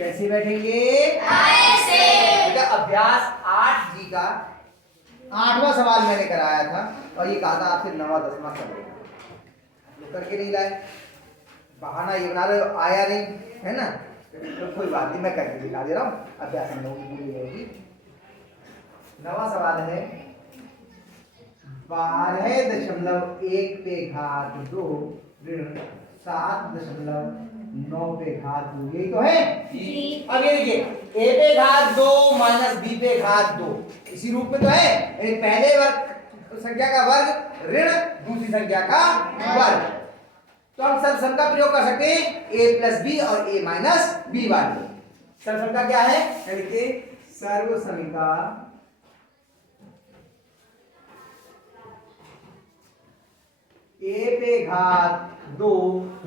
कैसे बैठेंगे? ऐसे। बेटा अभ्यास 8G का 8वां सवाल मैंने कराया था और ये कहा था आपसे 9वां 10वां कर लेना, तो करके नहीं लाए, बहाना ये बना रहे हो आया नहीं है ना, तो कोई बात नहीं, मैं करके दिखा दे रहा हूँ। अभ्यास हम लोगों की पूरी रहेगी। 9वां सवाल है 12.1 पे घात 2 ऋण 7.9 पे घात 2, यही तो है जी। अब ये देखिए a पे घात 2 माइनस b पे घात 2 इसी रूप में तो है, यानी पहले वर्ग संख्या का वर्ग ऋण दूसरी संख्या का वर्ग, तो हम सर्वसम का प्रयोग कर सकते हैं a प्लस बी और a माइनस बी वाले। सर्वसम का क्या है? देखिए सर्वसमिका a पे घात 2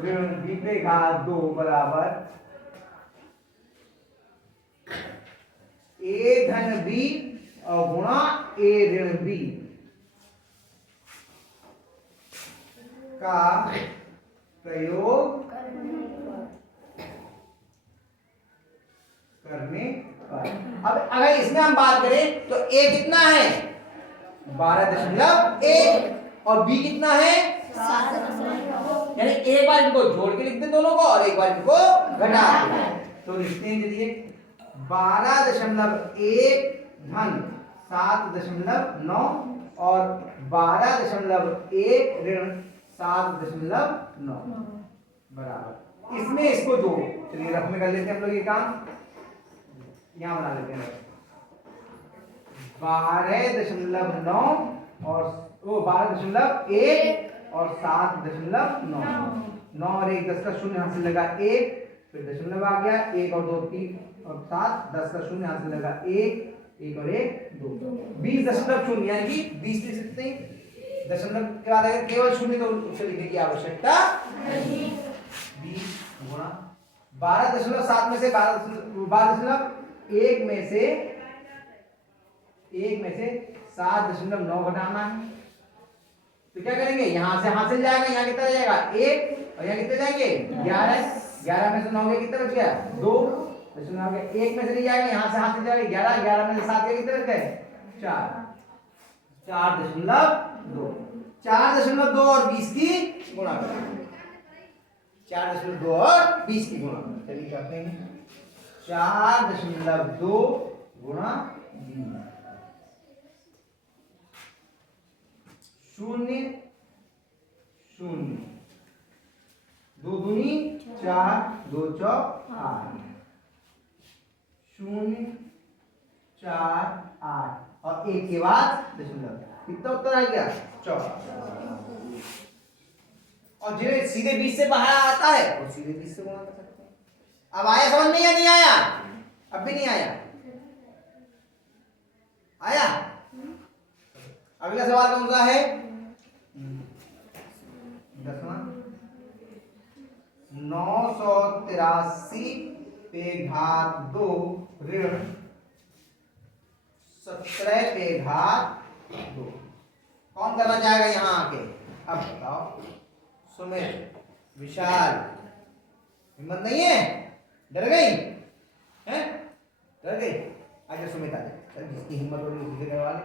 ऋण b पे घात 2 बराबर a धन b और गुणा a ऋण b का प्रयोग करने पर। अब अगर इसमें हम बात करें तो a कितना है? 12.1 और b कितना है? 7.9, यानी एक बार इनको जोड़ के लिखते हैं दोनों को और एक बार इनको घटा दें, तो लिखते हैं चलिए 12.1 धन 7.9 और 12.1 ऋण 7.9 बराबर, इसमें इसको जोड़ो। चलिए रफ में कर लेते हैं हम लोग ये काम, यहां बना लेते हैं 12.9 और वो 12.1 और 7.9, 9 और 1 10 का शून्य हाथ से लगा 1, फिर दशमलव आ गया, 1 और 2 3 और 7 10 का शून्य हाथ से लगा 1 और 1 2, 20.0 यानी कि 20 लिख सकते हैं। दशमलव के बाद अगर केवल शून्य तो उसे लिखने की आवश्यकता नहीं। 20 गुणा 12.7 में से 12.1 में से 7.9 घटाना है, तो क्या करेंगे? यहां से हासिल जाएगा, यहाँ कितना जाएगा 1 और यहाँ कितने जाएंगे 11, 11 में से 9 गया कितना बच गया 2, 1 में से नहीं जाएगा, यहाँ से हासिल जाएगा 11, 11 में से 7 गया कितने बच गए 4, 4.2, 4.2 और 20 की गुणा करेंगे, 4.2 और 20 की गुणा चलिए करते हैं 4.2 गुणा 20, 0 0, 2 दूनी 4, 2 चौक 8, 0 4 8 और 1 के बाद दशमलव, कितना उत्तर आ गया 14। और जिन्हें सीधे 20 से बाहर आता है वो सीधे 20 से गुणा कर सकते हैं। अब आया समझ में या नहीं आया? अब भी नहीं आया, आया? अगला सवाल कौन सा है? 10वां 983 पे घात 2 ऋण 17 पे घात 2, कौन करना चाहेगा यहां आके? अब बताओ सुमित, विशाल, हिम्मत नहीं है? डर गई हैं? डर गई? आजा सुमित आजा, जिसकी हिम्मत होगी उसी से करवा ले।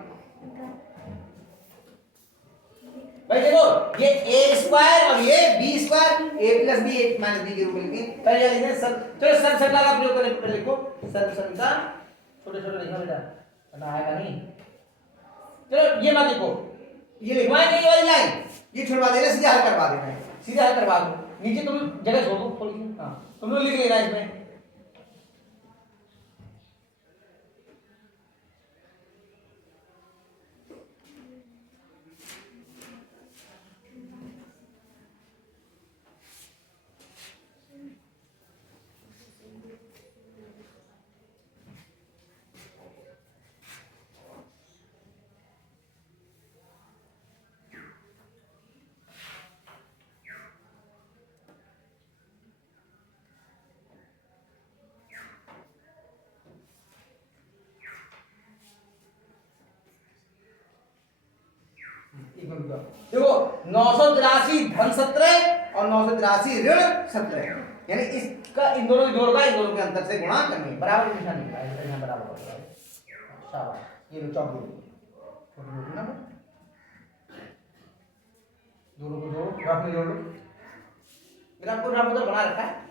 भाई देखो ये a स्क्वायर और ये b square, a plus b a minus b के रूप में लिखेंगे। पहले क्या लिखेंगे? चलो सर्वसमिका का प्रयोग करने पर लिखो, सर्वसमिका छोटे छोटे लिखना बेटा, वरना आएगा नहीं। चलो ये मत लिखो, ये लिखवाएंगे ये वाली लाइन, ये छुड़वा देना, सीधा हल करवा देना है, सीधा हल करवा दो, नीचे तुम जगह छोड़ दो थोड़ी सी, हाँ तुम लोग लिख लेना इसमें। देखो 983 धन 17 और 983 ऋण 17, यानी इसका इन दोनों जोड़ का इन दोनों के अंतर से गुणा करनी है, बराबर निशान निकला है, यहाँ बराबर होगा। शाबाश, ये लो चौक छोटी छोटी ना दोनों को जोड़ो, ग्राफ में जोड़ो, ग्राफ को ग्राफ उधर बना रखा है।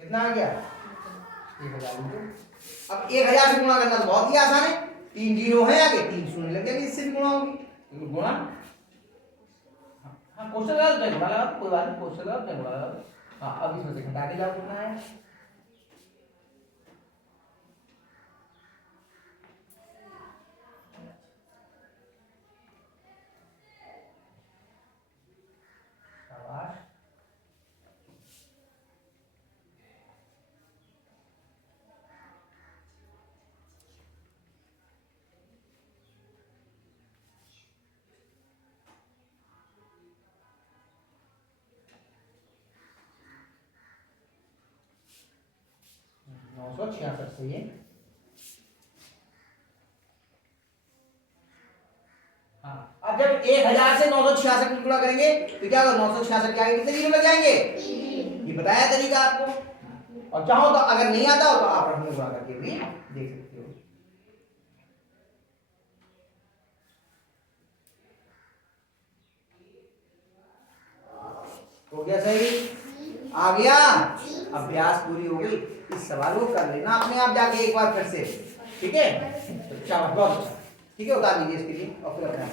कितना आ गया 1000। अब 1000 से गुणा करना तो बहुत ही आसान है, 3 जीरो है आगे, 3 शून्य लग जाएंगे, इससे भी गुणा होगी, गुणा। हाँ क्वेश्चन लगा तो गुणा लगा, कोई बात नहीं, क्वेश्चन लगा तो गुणा लगा। हाँ अब इसमें से घटा के जाओ कितना है, शाबाश। सौ 66 सही है। हाँ अब जब 1000 से 966 में गुणा करेंगे तो क्या होगा, 966 के आगे कितने जीरो लग जाएंगे, ये बताया तरीका आपको। और चाहो तो अगर नहीं आता हो तो आप अपने गुणा करके भी देख सकते हो गया सही, आ गया। अभ्यास पूरी हो गई, इस सवाल को कर लेना अपने आप जाके एक बार फिर से, ठीक है। शाबाश, बहुत अच्छा, ठीक है, उतार लीजिए इसके लिए और फिर अपना